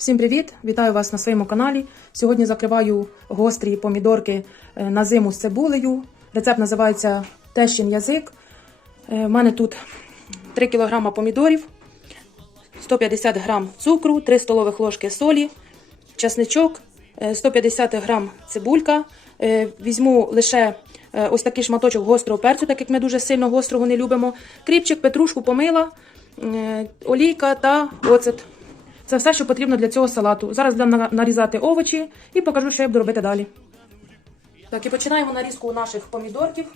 Всім привіт! Вітаю вас на своєму каналі. Сьогодні закриваю гострі помідорки е, на зиму з цибулею. Рецепт називається Тещин язик. У мене тут 3 кг помідорів, 150 г цукру, 3 столових ложки солі, часничок, е, 150 г цибулька. Е, Візьму лише е, ось такий шматочок гострого перцю, так як ми дуже сильно гострого не любимо. Кріпчик, петрушку помила, е, олійка та оцет. Це все, що потрібно для цього салату. Зараз будемо нарізати овочі і покажу, що я буду робити далі. Так, і починаємо нарізку наших помідорків.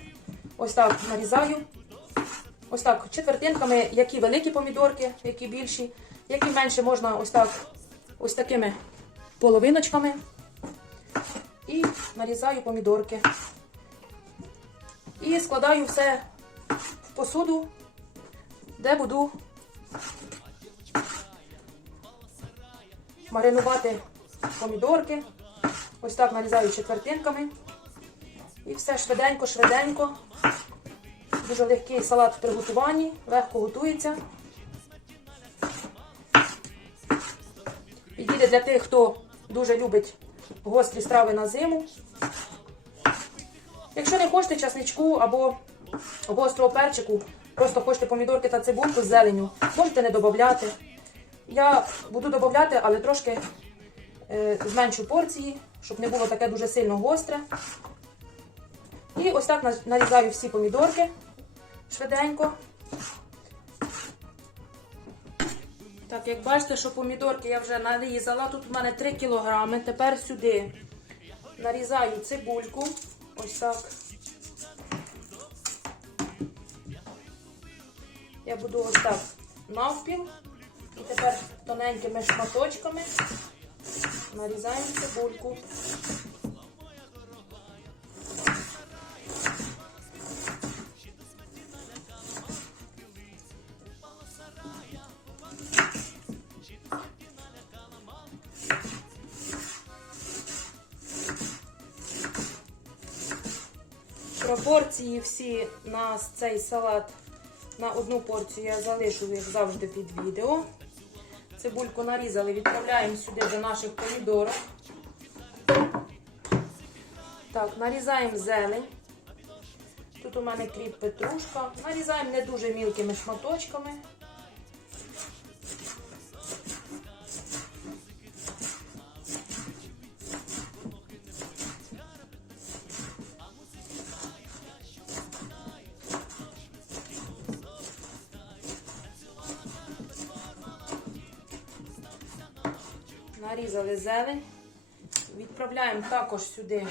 Ось так нарізаю. Ось так, четвертинками, які великі помідорки, які більші, які менше можна ось так, ось такими половиночками. І нарізаю помідорки. І складаю все в посуду, де буду маринувати помідорки. Ось так нарізаю четвертинками. І все швиденько-швиденько. Дуже легкий салат в приготуванні, легко готується. Підійде для тих, хто дуже любить гострі страви на зиму. Якщо не хочете часничку або гострого перчику, просто хочете помідорки та цибульку з зеленю, можете не додати. Я буду додати, але трошки е, зменшу порції, щоб не було таке дуже сильно гостре. І ось так нарізаю всі помідорки швиденько. Так, як бачите, що помідорки я вже нарізала. Тут у мене 3 кілограми. Тепер сюди нарізаю цибульку. Ось так. Я буду ось так навпіл. І тепер тоненькими шматочками нарізаємо цибульку. Пропорції всі на цей салат на одну порцію я залишу їх завжди під відео. Цибульку нарізали, відправляємо сюди до наших помідорок. Так, нарізаємо зелень. Тут у мене кріп петрушка. Нарізаємо не дуже мілкими шматочками. Нарізали зелень. Відправляємо також сюди.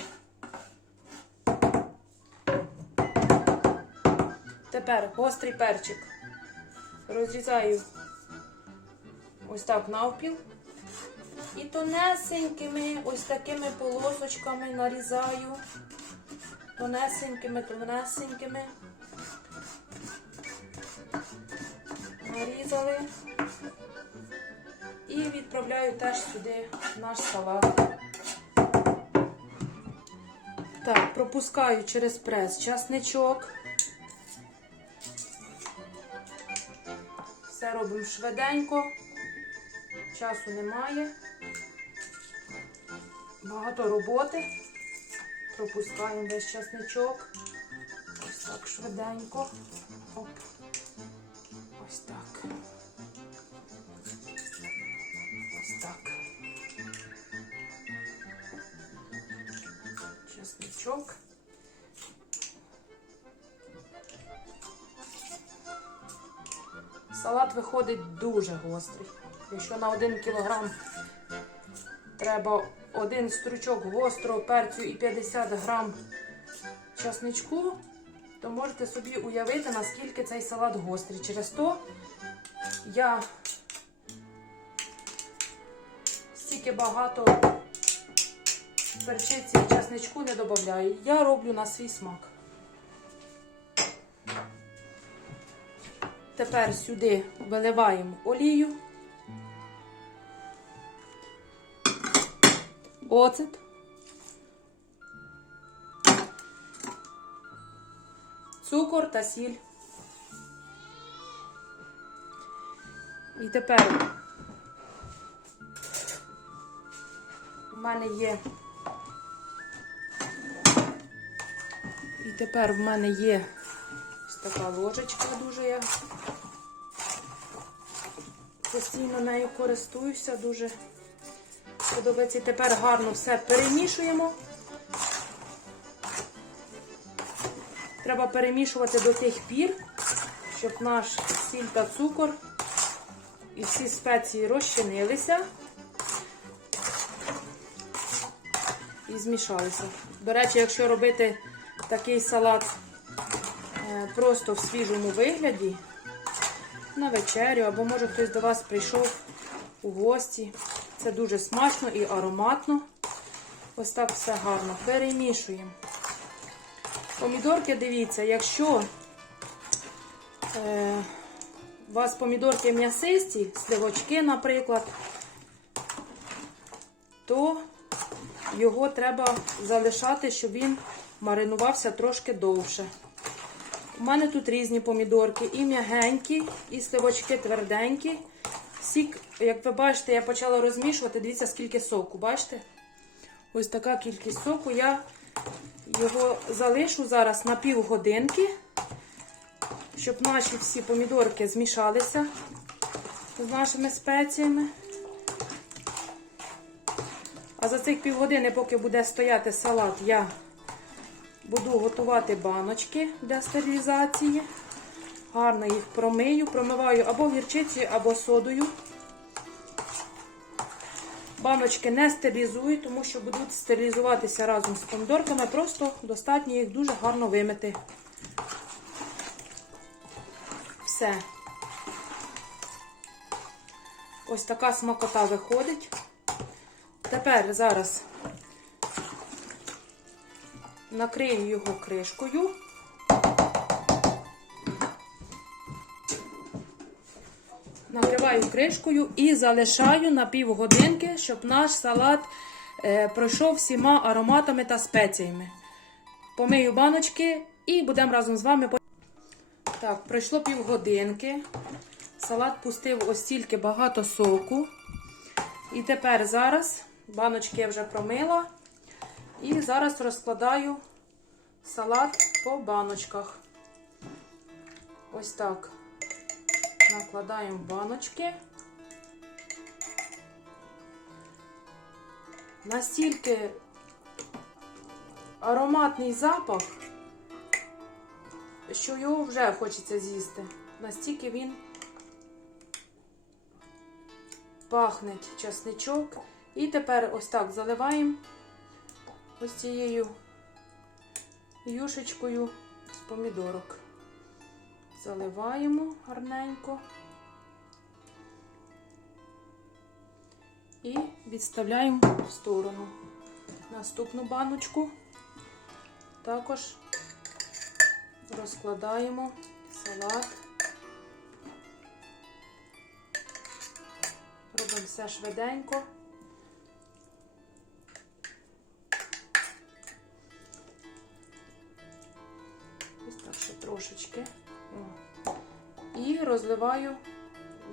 Тепер гострий перчик. Розрізаю ось так навпіл. І тонесенькими ось такими полосочками нарізаю. Тонесенькими, тонесенькими. Нарізали. І відправляю теж сюди наш салат. Так, пропускаю через прес часничок. Все робимо швиденько. Часу немає. Багато роботи. Пропускаємо весь часничок. Ось так швиденько. Оп. Ось так. Чесничок. Салат виходить дуже гострий. Якщо на 1 кілограм треба один стручок гострого перцю і 50 грам часничку, то можете собі уявити, наскільки цей салат гострий. Через то я стільки багато перчиці часничку не додаю. Я роблю на свій смак. Тепер сюди виливаємо олію, оцет, цукор та сіль. І тепер мене є. І тепер в мене є ось така ложечка дуже я постійно нею користуюся, дуже подобається. І тепер гарно все перемішуємо. Треба перемішувати до тих пір, щоб наш сіль та цукор і всі спеції розчинилися і змішалися. До речі, якщо робити такий салат е, просто в свіжому вигляді, на вечерю, або може хтось до вас прийшов у гості. Це дуже смачно і ароматно. Ось так все гарно. Перемішуємо. Помідорки, дивіться, якщо е, у вас помідорки м'ясисті, сливочки, наприклад, то його треба залишати, щоб він маринувався трошки довше. У мене тут різні помідорки, і м'ягенькі, і сливочки тверденькі. Сік, як ви бачите, я почала розмішувати. Дивіться, скільки соку, бачите? Ось така кількість соку. Я його залишу зараз на півгодинки, щоб наші всі помідорки змішалися з нашими спеціями. А за цих півгодини, поки буде стояти салат, я буду готувати баночки для стерилізації. Гарно їх промию, промиваю або гірчицею, або содою. Баночки не стерилізую, тому що будуть стерилізуватися разом з помідорками. Просто достатньо їх дуже гарно вимити. Все. Ось така смакота виходить. Тепер зараз накрию його кришкою. Накриваю кришкою і залишаю на півгодинки, щоб наш салат е, пройшов всіма ароматами та спеціями. Помию баночки і будемо разом з вами. Так, пройшло півгодинки. Салат пустив ось стільки багато соку. І тепер зараз баночки я вже промила. І зараз розкладаю салат по баночках. Ось так. Накладаємо баночки. Настільки ароматний запах, що його вже хочеться з'їсти. Настільки він пахне часничок. І тепер ось так заливаємо ось цією юшечкою з помідорок. Заливаємо гарненько і відставляємо в сторону. Наступну баночку також розкладаємо салат. Робимо все швиденько. Трошечки. І розливаю,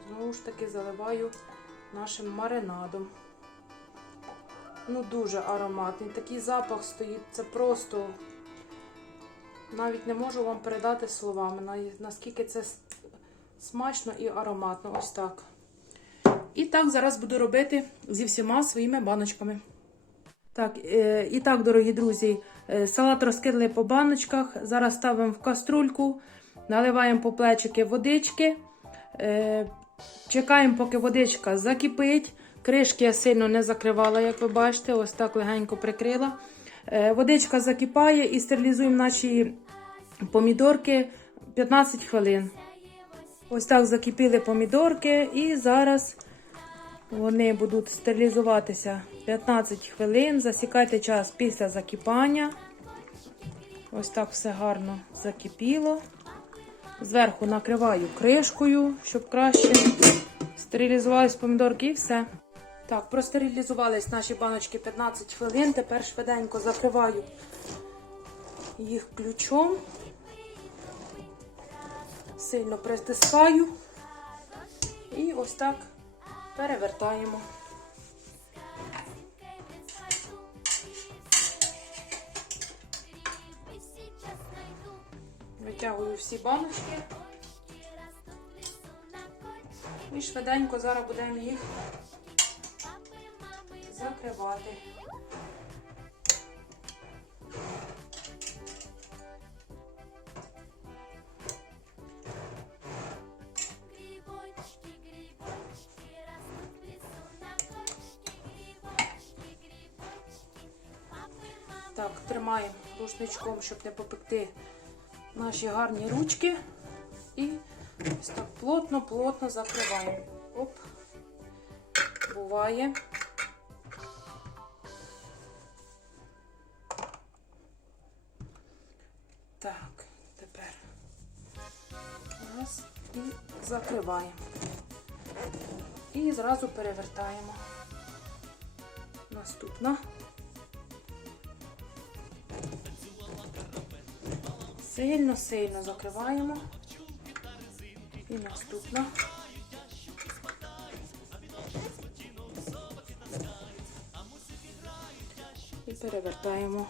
знову ж таки, заливаю нашим маринадом. Ну, дуже ароматний. Такий запах стоїть. Це просто навіть не можу вам передати словами, наскільки це смачно і ароматно. Ось так. І так зараз буду робити зі всіма своїми баночками. Так, е, і так, дорогі друзі, салат розкидали по баночках. Зараз ставимо в каструльку, наливаємо по плечики водички. е, Чекаємо, поки водичка закипить. Кришки я сильно не закривала, як ви бачите, ось так легенько прикрила. Е, Водичка закипає і стерилізуємо наші помідорки 15 хвилин. Ось так закипіли помідорки, і зараз вони будуть стерилізуватися 15 хвилин. Засікайте час після закипання. Ось так все гарно закипіло. Зверху накриваю кришкою, щоб краще стерилізувались помідорки і все. Так, простерилізувались наші баночки 15 хвилин. Тепер швиденько закриваю їх ключом. Сильно притискаю. І ось так перевертаємо. Всі баночки. І швиденько зараз будемо їх закривати. Так, тримаємо рушничком, щоб не попекти наші гарні ручки. І ось так плотно-плотно закриваємо. Оп. Буває. Так, тепер раз і закриваємо. І зразу перевертаємо. Наступна. Сильно-сильно закриваємо. І наступна. І перевертаємо.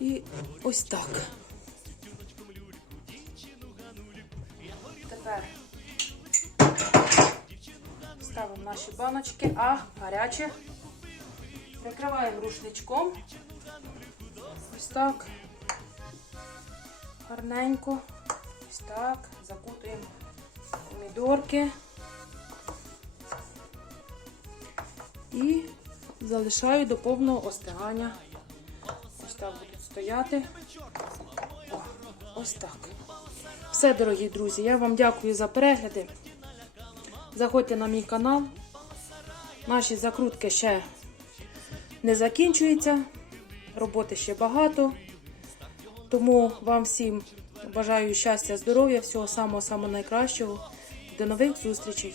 І ось так. Тепер ставимо наші баночки, а гаряче. Прикриваємо рушничком. Ось так. Гарненько. Ось так. Закутуємо помідорки. І залишаю до повного остигання. Ось так будуть стояти. О, ось так. Все, дорогі друзі, я вам дякую за перегляди. Заходьте на мій канал. Наші закрутки ще не закінчуються. Роботи ще багато. Тому вам всім бажаю щастя, здоров'я, всього самого найкращого. До нових зустрічей!